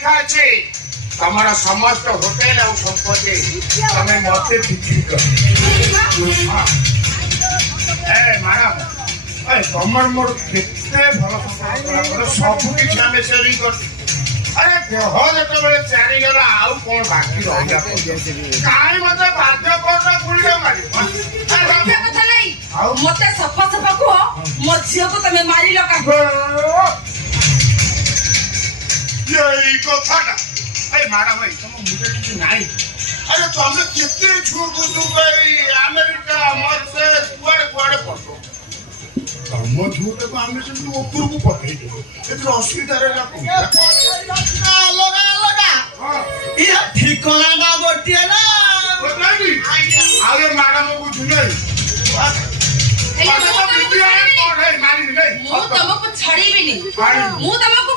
ଲେଖା ଅଛି ତମର ସମସ୍ତ ହୋଟେଲ ଆଉ ସମ୍ପତ୍ତି ତମେ ମତେ ବିକ୍ରି କର। ମ୍ୟାଡାମ ତମର ମୋର କେତେ ଭଲ ସବୁ କିଛି ଆମେ ସେୟାରିଂ କରୁଛୁ। ଆରେ ଦେହ ଯେତେବେଳେ ଚାରିଗଲା ଆଉ କଣ ବାକି ରହିଲା କାହିଁ ମତେ ବାଧ୍ୟ କରୁଛ ଗୁଳିରେ ମାରି କଥା ନାଇଁ ଆଉ ମତେ ସଫା ସଫା କୁହ ମୋ ଝିଅକୁ ତମେ ମାରିଲ ଏଇ କଥାଟା ମ୍ୟାଡାମ ତମ ମୁଣ୍ଡରେ କିଛି ନାହିଁ। ଆରେ ତମେ କେତେ ଝୁଅକୁ ଦୁବାଇ ଆମେରିକା ମର୍ସେସ୍ କୁଆଡେ କୁଆଡେ ପଠଉ ତମ ଝୁଅଟାକୁ ଆମେ ସେମିତି ଉପରକୁ ପଠେଇଦେବୁ ଏଥିରେ ଅସୁବିଧାରେ ଠିକଣା ଗୋଟିଏ ନା ଆଉ ଏ ମ୍ୟାଡାମ ବୁଝୁନି ମୁଁ ତମକୁ ଛାଡିବିନି ମୁଁ ତମକୁ